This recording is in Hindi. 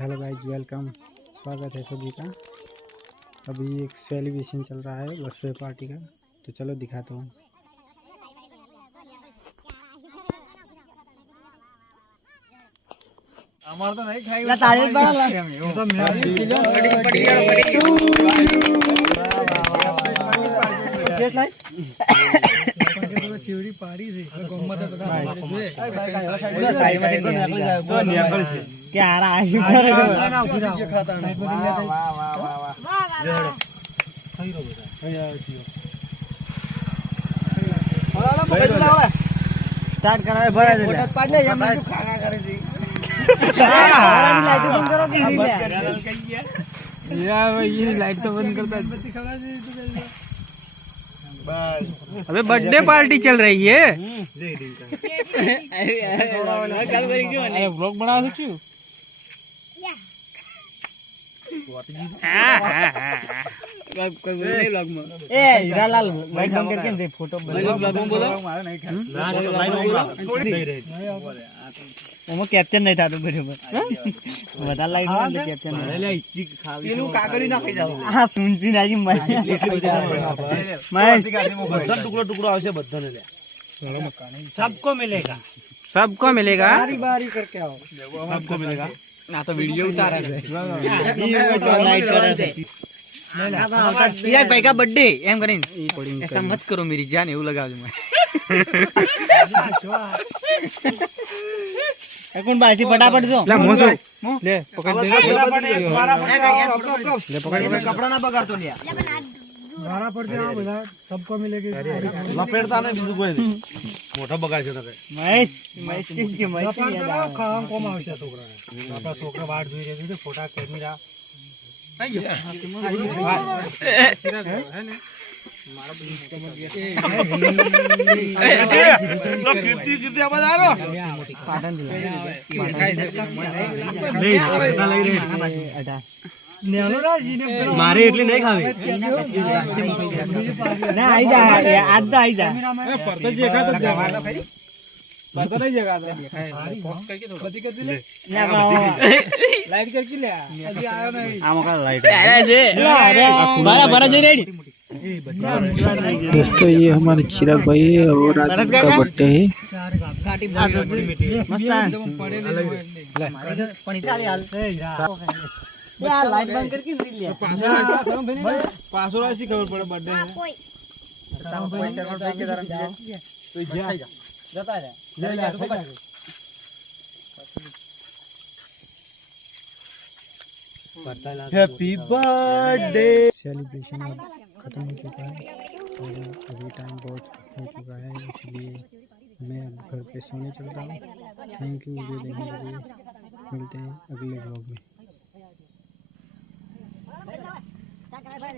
Hello guys, welcome. स्वागत है सभी का। अभी एक सेलिब्रेशन चल रहा है बर्थडे पार्टी का, तो चलो दिखाता हूँ। हमारा तो नहीं खाई ला तारीफ बड़ा ला तो मेरा चिवड़ी पाड़ी से गम्मत पूरा साइड में तो निकल से क्या आ रहा है खाता नहीं। वाह वाह वाह वाह वाह सही रो बेटा वाला पकड़ ला स्टार्ट करा है भरा दे फोटो पाड ले हम जो खाना करे जी लाइट बंद करो या भाई ये लाइट तो बंद करता है। अबे बर्थडे पार्टी चल रही है। अरे व्लॉग बना सकती हूँ। ए हीरालाल लाइट बंद करके दे फोटो वो कैप्चन नहीं था तो बराबर बता लाइट में कैप्चन इनु काकड़ी ना खाई जाओ हां सुनती नहीं मैं बद्दन टुकड़ा टुकड़ा आवશે બધાને લે सबको मिलेगा बारी बारी करके आओ सबको मिलेगा ना तो वीडियो उतारा है लाइट कर है भाई का बर्थडे एम करीन ऐसा मत करो मेरी जान એવું લગાવજો मैं कौन बाजी फटाफट दो ले मोसो ले पकड़ दे ले पकड़ कपड़ा ना बगाड़ तो लिया भाड़ा पड़ दे हां બધા सबको मिलेगी लपेटता नहीं બીજું કોઈ મોટો બગાડ છે તમે મહેશ ચીજ કે મહેશ કામ કોમ આવશે છોકરા આપણા છોકરા વાટ જોઈ રહી છે ફોટા કેમેરા આવી ગયો હે ને મારા कीर्ति आवाज आ रहा पाटन दिला मारे એટલે નહીં ખાવી ના આઈ જા આજ તો આઈ જા પડતો જ એકાદ જ જવાનો ખરી પડતો નહીં જગા દેખાય પોસ્ટ કરકે તો બધી કરી લે લાઈટ કરકે લે હજી આયો નહીં આ મકા લાઈટ અરે જે મારા ભરા જઈ રેડી दोस्तों, ये हमारे चिराग भाई है और आज उनका बर्थडे है। लाइट बंद करके लिया पासवर्ड ऐसी खबर पड़े बर्थडे है जाता है हैप्पी बर्थडे। सेलिब्रेशन अब ख़त्म हो चुका है और अभी टाइम बहुत हो चुका है, इसलिए मैं घर पे सोने चलता हूँ। थैंक यू वीडियो देखने के लिए। मिलते हैं अगले व्लॉग में।